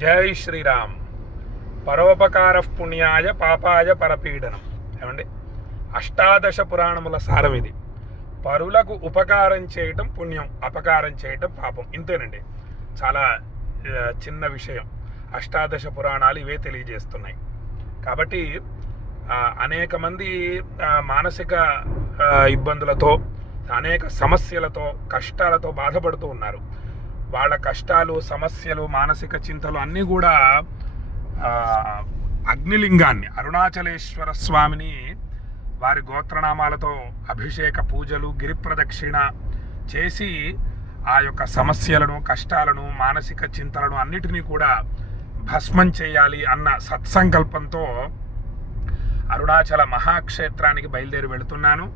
జై శ్రీరామ్. పరోపకార పుణ్యాయ పాపాయ పరపీడనం. ఏమండి, అష్టాదశ పురాణముల సారం ఇది. పరులకు ఉపకారం చేయటం పుణ్యం, అపకారం చేయటం పాపం. ఇంతేనండి, చాలా చిన్న విషయం. అష్టాదశ పురాణాలు ఇవే తెలియజేస్తున్నాయి. కాబట్టి అనేక మంది మానసిక ఇబ్బందులతో, అనేక సమస్యలతో, కష్టాలతో బాధపడుతూ ఉన్నారు. వాళ్ళ కష్టాలు, సమస్యలు, మానసిక చింతలు అన్నీ కూడా అగ్నిలింగాన్ని, అరుణాచలేశ్వర స్వామిని వారి గోత్రనామాలతో అభిషేక పూజలు, గిరి ప్రదక్షిణ చేసి ఆ యొక్క సమస్యలను, కష్టాలను, మానసిక చింతలను అన్నిటినీ కూడా భస్మం చేయాలి అన్న సత్సంకల్పంతో అరుణాచల మహాక్షేత్రానికి బయలుదేరి వెళుతున్నాను.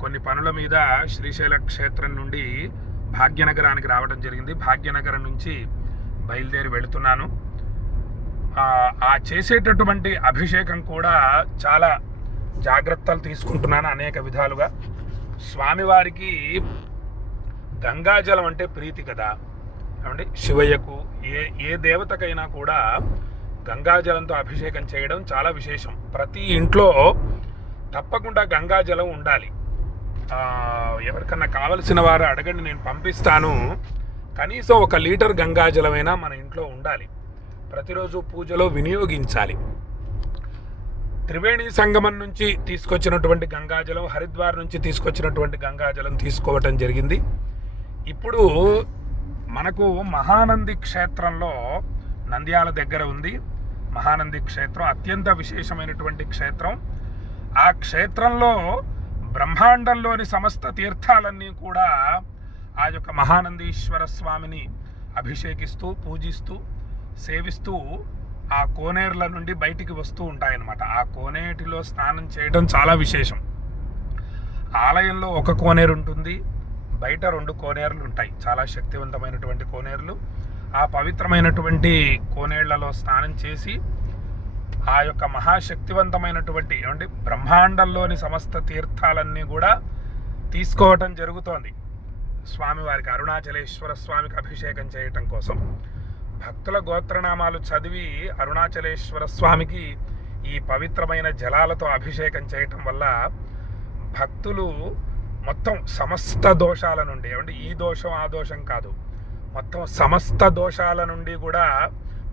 కొన్ని పనుల మీద శ్రీశైల క్షేత్రం నుండి భాగ్యనగరానికి రావడం జరిగింది. భాగ్యనగరం నుంచి బయలుదేరి వెళుతున్నాను. ఆ చేసేటటువంటి అభిషేకం కూడా చాలా జాగ్రత్తలు తీసుకుంటున్నాను అనేక విధాలుగా. స్వామివారికి గంగాజలం అంటే ప్రీతి కదా ఏమండి. శివయ్యకు ఏ దేవతకైనా కూడా గంగాజలంతో అభిషేకం చేయడం చాలా విశేషం. ప్రతి ఇంట్లో తప్పకుండా గంగాజలం ఉండాలి. ఎవరికన్నా కావలసిన వారు అడగండి, నేను పంపిస్తాను. కనీసం 1 లీటర్ గంగాజలమైనా మన ఇంట్లో ఉండాలి. ప్రతిరోజు పూజలో వినియోగించాలి. త్రివేణి సంగమం నుంచి తీసుకొచ్చినటువంటి గంగాజలం, హరిద్వార్ నుంచి తీసుకొచ్చినటువంటి గంగాజలం తీసుకోవటం జరిగింది. ఇప్పుడు మనకు మహానంది క్షేత్రంలో, నంద్యాల దగ్గర ఉంది మహానంది క్షేత్రం, అత్యంత విశేషమైనటువంటి క్షేత్రం. ఆ క్షేత్రంలో బ్రహ్మాండంలోని సమస్త తీర్థాలన్నీ కూడా ఆ యొక్క మహానందీశ్వర స్వామిని అభిషేకిస్తూ, పూజిస్తూ, సేవిస్తూ ఆ కోనేరుల నుండి బయటికి వస్తూ ఉంటాయన్నమాట. ఆ కోనేటిలో స్నానం చేయడం చాలా విశేషం. ఆలయంలో 1 కోనేరు ఉంటుంది, బయట 2 కోనేరులు ఉంటాయి. చాలా శక్తివంతమైనటువంటి కోనేరులు. ఆ పవిత్రమైనటువంటి కోనేళ్లలో స్నానం చేసి ఆ యొక్క మహాశక్తివంతమైనటువంటి బ్రహ్మాండంలోని సమస్త తీర్థాలన్నీ కూడా తీసుకోవటం జరుగుతోంది. స్వామివారికి, అరుణాచలేశ్వర స్వామికి అభిషేకం చేయటం కోసం భక్తుల గోత్రనామాలు చదివి అరుణాచలేశ్వర స్వామికి ఈ పవిత్రమైన జలాలతో అభిషేకం చేయటం వల్ల భక్తులు మొత్తం సమస్త దోషాల నుండి, ఈ దోషం ఆ దోషం కాదు, మొత్తం సమస్త దోషాల నుండి కూడా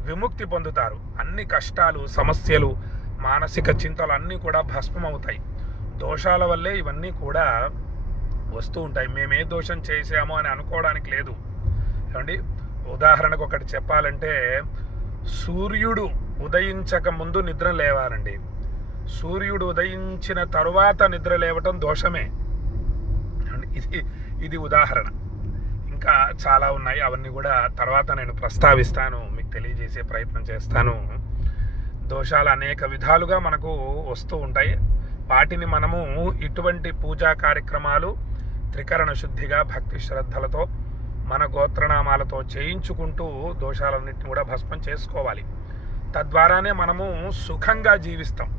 విముక్తి పొందుతారు. అన్ని కష్టాలు, సమస్యలు, మానసిక చింతలు అన్నీ కూడా భస్మం అవుతాయి. దోషాల వల్లే ఇవన్నీ కూడా వస్తూ ఉంటాయి. మేమే దోషం చేసామో అని అనుకోవడానికి లేదు. ఉదాహరణకు ఒకటి చెప్పాలంటే, సూర్యుడు ఉదయించక ముందు నిద్ర లేవాలండి. సూర్యుడు ఉదయించిన తరువాత నిద్ర లేవటం దోషమే. ఇది ఉదాహరణ. ఇంకా చాలా ఉన్నాయి. అవన్నీ కూడా తర్వాత నేను ప్రస్తావిస్తాను, మీకు తెలియజేసే ప్రయత్నం చేస్తాను. దోషాలు అనేక విధాలుగా మనకు వస్తూ ఉంటాయి. వాటిని మనము ఇటువంటి పూజా కార్యక్రమాలు త్రికరణ శుద్ధిగా, భక్తి శ్రద్ధలతో, మన గోత్రనామాలతో చేయించుకుంటూ దోషాలన్నింటినీ కూడా భస్మం చేసుకోవాలి. తద్వారానే మనము సుఖంగా జీవిస్తాం.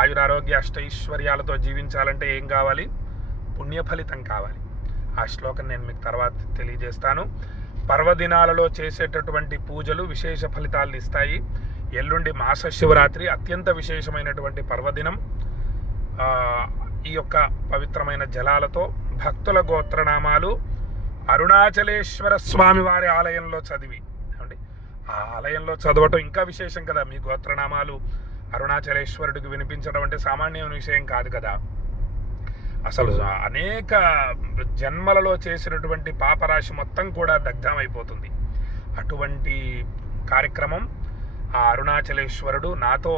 ఆయురారోగ్య అష్టైశ్వర్యాలతో జీవించాలంటే ఏం కావాలి? పుణ్యఫలితం కావాలి. ఆ శ్లోకం నేను మీకు తర్వాత తెలియజేస్తాను. పర్వదినాలలో చేసేటటువంటి పూజలు విశేష ఫలితాలను ఇస్తాయి. ఎల్లుండి మాస శివరాత్రి, అత్యంత విశేషమైనటువంటి పర్వదినం. ఈ యొక్క పవిత్రమైన జలాలతో భక్తుల గోత్రనామాలు అరుణాచలేశ్వర స్వామి వారి ఆలయంలో చదివి, ఆ ఆలయంలో చదవటం ఇంకా విశేషం కదా. మీ గోత్రనామాలు అరుణాచలేశ్వరుడికి వినిపించడం అంటే సామాన్యమైన విషయం కాదు కదా. అసలు అనేక జన్మలలో చేసినటువంటి పాపరాశి మొత్తం కూడా దగ్ధమైపోతుంది. అటువంటి కార్యక్రమం ఆ అరుణాచలేశ్వరుడు నాతో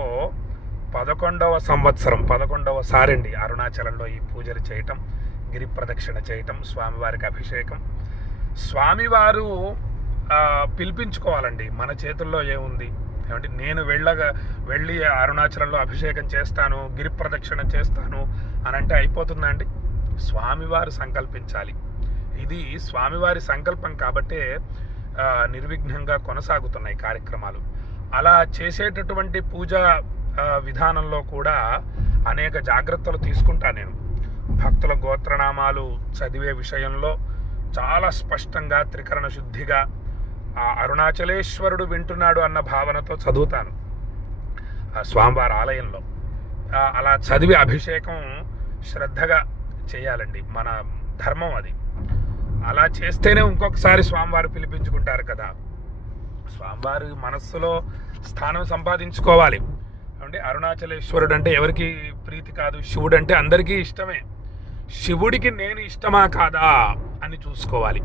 11వ సంవత్సరం, 11వ సారండి అరుణాచలంలో ఈ పూజలు చేయటం, గిరి ప్రదక్షిణ చేయటం, స్వామివారికి అభిషేకం. స్వామివారు పిలిపించుకోవాలండి. మన చేతుల్లో ఏముంది? నేను వెళ్ళి అరుణాచలంలో అభిషేకం చేస్తాను, గిరి ప్రదక్షిణ చేస్తాను అని అంటే అయిపోతుందా అండి? స్వామివారు సంకల్పించాలి. ఇది స్వామివారి సంకల్పం కాబట్టే నిర్విఘ్నంగా కొనసాగుతున్నాయి కార్యక్రమాలు. అలా చేసేటటువంటి పూజా విధానంలో కూడా అనేక జాగ్రత్తలు తీసుకుంటాను నేను. భక్తుల గోత్రనామాలు చదివే విషయంలో చాలా స్పష్టంగా, త్రికరణ శుద్ధిగా ఆ అరుణాచలేశ్వరుడు వింటున్నాడు అన్న భావనతో చదువుతాను ఆ స్వామివారి ఆలయంలో. అలా చదివి అభిషేకం శ్రద్ధగా చేయాలండి, మన ధర్మం అది. అలా చేస్తేనే ఇంకొకసారి స్వామివారు పిలిపించుకుంటారు కదా. స్వామివారి మనస్సులో స్థానం సంపాదించుకోవాలి అంటే అరుణాచలేశ్వరుడు అంటే ఎవరికి ప్రీతి కాదు, శివుడు అంటే అందరికీ ఇష్టమే. శివుడికి నేను ఇష్టమా కాదా అని చూసుకోవాలి.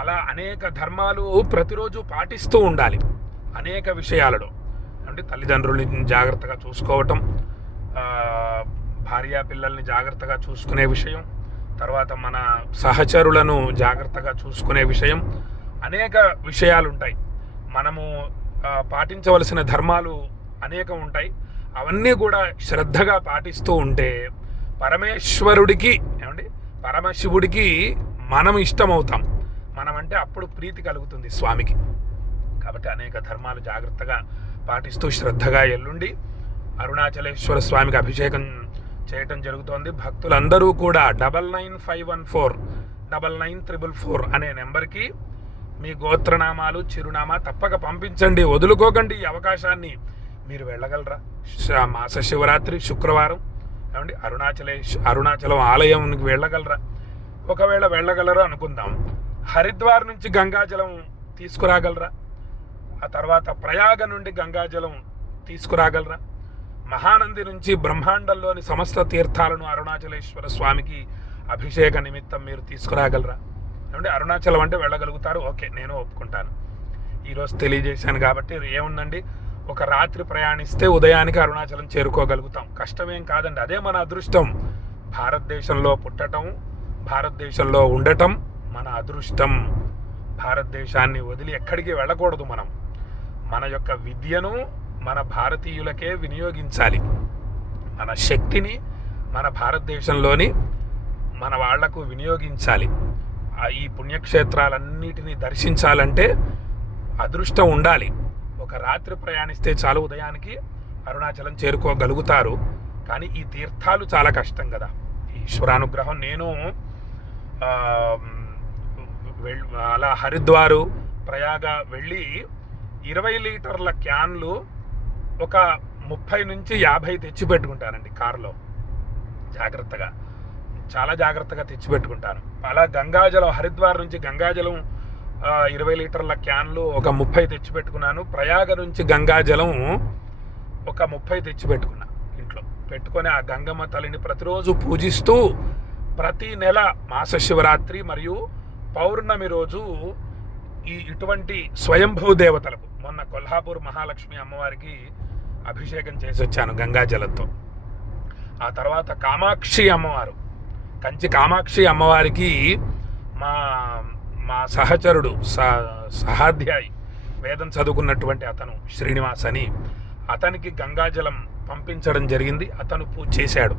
అలా అనేక ధర్మాలు ప్రతిరోజు పాటిస్తూ ఉండాలి అనేక విషయాలలో. అంటే తల్లిదండ్రులని జాగ్రత్తగా చూసుకోవటం, భార్యా పిల్లల్ని జాగ్రత్తగా చూసుకునే విషయం, తర్వాత మన సహచరులను జాగ్రత్తగా చూసుకునే విషయం, అనేక విషయాలు ఉంటాయి. మనము పాటించవలసిన ధర్మాలు అనేకం ఉంటాయి. అవన్నీ కూడా శ్రద్ధగా పాటిస్తూ ఉంటే పరమేశ్వరుడికి ఏమండి పరమశివుడికి మనం ఇష్టమవుతాం. మనం అంటే అప్పుడు ప్రీతి కలుగుతుంది స్వామికి. కాబట్టి అనేక ధర్మాలు జాగ్రత్తగా పాటిస్తూ శ్రద్ధగా ఎల్లుండి అరుణాచలేశ్వర స్వామికి అభిషేకం చేయటం జరుగుతోంది. భక్తులందరూ కూడా 9951499344 అనే నెంబర్కి మీ గోత్రనామాలు, చిరునామా తప్పక పంపించండి. వదులుకోకండి ఈ అవకాశాన్ని. మీరు వెళ్ళగలరా? మాస శివరాత్రి శుక్రవారం ఏమండి అరుణాచలం ఆలయానికి వెళ్ళగలరా? ఒకవేళ వెళ్ళగలరు అనుకుందాం, హరిద్వార్ నుంచి గంగాజలం తీసుకురాగలరా? ఆ తర్వాత ప్రయాగ నుండి గంగాజలం తీసుకురాగలరా? మహానంది నుంచి బ్రహ్మాండంలోని సమస్త తీర్థాలను అరుణాచలేశ్వర స్వామికి అభిషేక నిమిత్తం మీరు తీసుకురాగలరా? ఏమంటే అరుణాచలం అంటే వెళ్ళగలుగుతారు, ఓకే, నేను ఒప్పుకుంటాను. ఈరోజు తెలియజేశాను కాబట్టి ఏముందండి, ఒక రాత్రి ప్రయాణిస్తే ఉదయానికి అరుణాచలం చేరుకోగలుగుతాం. కష్టమేం కాదండి, అదే మన అదృష్టం. భారతదేశంలో పుట్టటం, భారతదేశంలో ఉండటం మన అదృష్టం. భారతదేశాన్ని వదిలి ఎక్కడికి వెళ్ళకూడదు. మనం మన యొక్క విద్యను మన భారతీయులకే వినియోగించాలి. మన శక్తిని మన భారతదేశంలోని మన వాళ్లకు వినియోగించాలి. ఈ పుణ్యక్షేత్రాలన్నిటినీ దర్శించాలంటే అదృష్టం ఉండాలి. ఒక రాత్రి ప్రయాణిస్తే చాలు, ఉదయానికి అరుణాచలం చేరుకోగలుగుతారు. కానీ ఈ తీర్థాలు చాలా కష్టం కదా. ఈశ్వరానుగ్రహం. నేను అలా హరిద్వారు, ప్రయాగ వెళ్ళి 20 లీటర్ల క్యాన్లు ఒక 30 నుంచి 50 తెచ్చిపెట్టుకుంటానండి కారులో. జాగ్రత్తగా, చాలా జాగ్రత్తగా తెచ్చిపెట్టుకుంటాను. అలా గంగాజలం, హరిద్వార్ నుంచి గంగాజలం 20 లీటర్ల క్యాన్లు ఒక 30 తెచ్చిపెట్టుకున్నాను. ప్రయాగ నుంచి గంగాజలం ఒక 30 తెచ్చిపెట్టుకున్నా ఇంట్లో పెట్టుకొని ఆ గంగమ్మ తల్లిని ప్రతిరోజు పూజిస్తూ ప్రతి నెల మాస శివరాత్రి మరియు పౌర్ణమి రోజు ఇటువంటి స్వయంభూ దేవతలకు, మొన్న కొల్హాపూర్ మహాలక్ష్మి అమ్మవారికి అభిషేకం చేసి వచ్చాను గంగాజలంతో. ఆ తర్వాత కామాక్షి అమ్మవారు, కంచి కామాక్షి అమ్మవారికి మా సహచరుడు సహాధ్యాయి వేదం చదువుకున్నటువంటి అతను శ్రీనివాస్ అని, అతనికి గంగాజలం పంపించడం జరిగింది. అతను పూజ చేశాడు.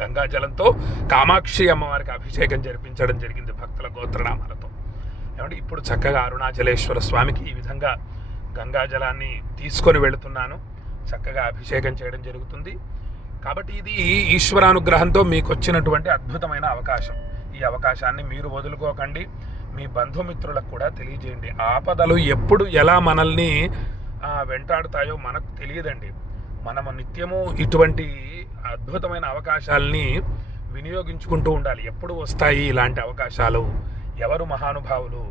గంగాజలంతో కామాక్షి అమ్మవారికి అభిషేకం జరిపించడం జరిగింది భక్తుల గోత్రనామాలతో. ఏమంటే ఇప్పుడు చక్కగా అరుణాచలేశ్వర స్వామికి ఈ విధంగా గంగాజలాన్ని తీసుకొని వెళుతున్నాను. చక్కగా అభిషేకం చేయడం జరుగుతుంది. కాబట్టి ఇది ఈశ్వరానుగ్రహంతో మీకు వచ్చినటువంటి అద్భుతమైన అవకాశం. ఈ అవకాశాన్ని మీరు వదులుకోకండి. మీ బంధుమిత్రులకు కూడా తెలియజేయండి. ఆపదలు ఎప్పుడు ఎలా మనల్ని వెంటాడుతాయో మనకు తెలియదండి. మనము నిత్యము ఇటువంటి అద్భుతమైన అవకాశాలని వినియోగించుకుంటూ ఉండాలి. ఎప్పుడు వస్తాయి ఇలాంటి అవకాశాలు, ఎవరు మహానుభావులు,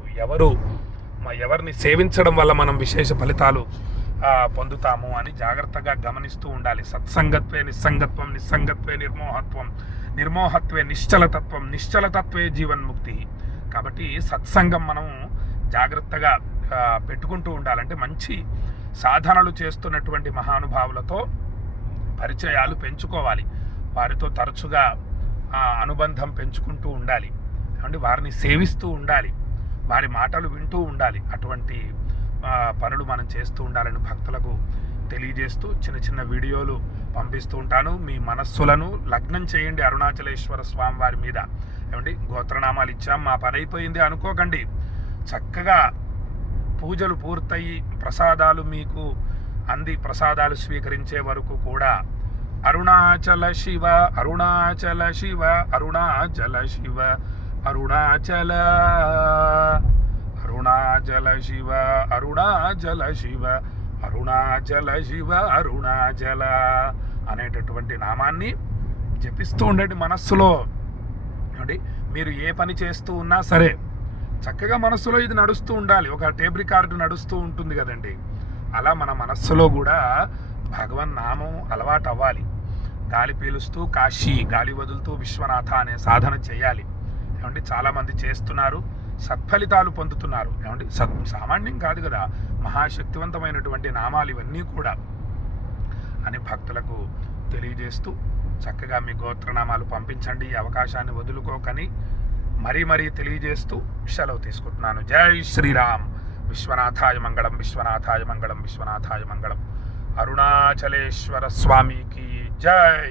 ఎవరిని సేవించడం వల్ల మనం విశేష ఫలితాలు పొందుతాము అని జాగ్రత్తగా గమనిస్తూ ఉండాలి. సత్సంగత్వే నిస్సంగత్వం, నిస్సంగత్వే నిర్మోహత్వం, నిర్మోహత్వే నిశ్చలతత్వం, నిశ్చలతత్వే జీవన్ముక్తి. కాబట్టి సత్సంగం మనం జాగ్రత్తగా పెట్టుకుంటూ ఉండాలంటే మంచి సాధనలు చేస్తున్నటువంటి మహానుభావులతో పరిచయాలు పెంచుకోవాలి. వారితో తరచుగా అనుబంధం పెంచుకుంటూ ఉండాలి. అంటే వారిని సేవిస్తూ ఉండాలి, వారి మాటలు వింటూ ఉండాలి. అటువంటి పనులు మనం చేస్తూ ఉండాలని భక్తులకు తెలియజేస్తూ చిన్న చిన్న వీడియోలు పంపిస్తూ ఉంటాను. మీ మనస్సులను లగ్నం చేయండి అరుణాచలేశ్వర స్వామి వారి మీద. ఏమండి గోత్రనామాలు ఇచ్చాం, మా పని అయిపోయింది అనుకోకండి. చక్కగా పూజలు పూర్తయి ప్రసాదాలు మీకు అంది, ప్రసాదాలు స్వీకరించే వరకు కూడా అరుణాచల శివ, అరుణాచల శివ, అరుణాచల శివ, అరుణాచల అరుణాచల శివ అరుణాచల శివ అరుణాచల శివ అరుణాచల అనేటటువంటి నామాన్ని జపిస్తూ ఉండండి మనస్సులో. అండి మీరు ఏ పని చేస్తూ ఉన్నా సరే చక్కగా మనస్సులో ఇది నడుస్తూ ఉండాలి. ఒక టేప్ రికార్డు నడుస్తూ ఉంటుంది కదండి, అలా మన మనస్సులో కూడా భగవన్ నామం అలవాటు అవ్వాలి. గాలి పీలుస్తూ కాశీ, గాలి వదులుతూ విశ్వనాథ అనే సాధన చేయాలి. ఏమండి చాలామంది చేస్తున్నారు, సత్ఫలితాలు పొందుతున్నారు. ఏమండి సామాన్యం కాదు కదా, మహాశక్తివంతమైనటువంటి నామాలు ఇవన్నీ కూడా అని భక్తులకు తెలియజేస్తూ చక్కగా మీ గోత్రనామాలు పంపించండి. ఈ అవకాశాన్ని వదులుకోకని మరీ తెలియజేస్తూ సెలవు తీసుకుంటున్నాను. జై శ్రీరామ్. విశ్వనాథాయ మంగళం, విశ్వనాథాయ మంగళం, విశ్వనాథాయ మంగళం. అరుణాచలేశ్వర స్వామికి జై.